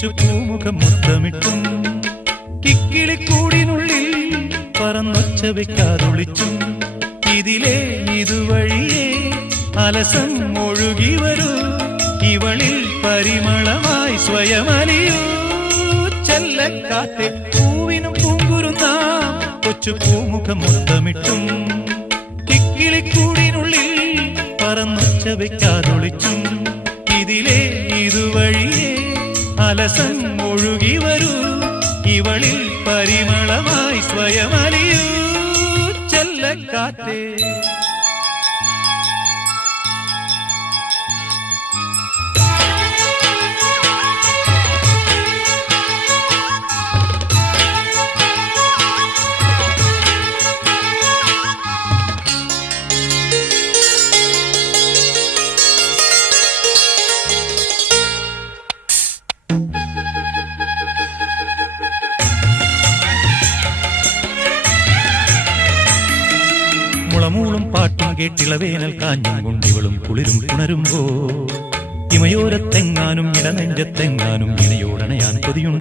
കൊച്ചു പൂമുഖം മുത്തമിട്ടും കിക്കിളിക്കൂടിനുള്ളിൽ പറന്നൊച്ച വെക്കാതൊളിച്ചും ഇതിലേ ഇതുവഴിയേ അലസം ഒഴുകി വരൂ ഇവളിൽ പരിമളമായി സ്വയമലിയൂ ചെല്ലക്കാറ്റെ പൂവിനും പൂങ്കുരുന്ന കൊച്ചു പൂമുഖം മുത്തമിട്ടും കിക്കിളിക്കൂടിനുള്ളിൽ പറന്നൊച്ച വെക്കാതൊളിച്ചും ഇതിലേ ഇതുവഴിയേ അലസം ഒഴുകി വരൂ ഇവളിൽ പരിമളമായി സ്വയമലിയൂ ചെല്ലക്കാറ്റേ മുളമൂളും പാട്ടും കേട്ടിളവേനൽ കാഞ്ഞും കൊണ്ടിവളും കുളിരും പുണരുമ്പോ ഇമയോരത്തെങ്ങാനും ഇടനെഞ്ചത്തെങ്ങാനും ഇണയോടണയാൻ കൊതിയുണ്ട്.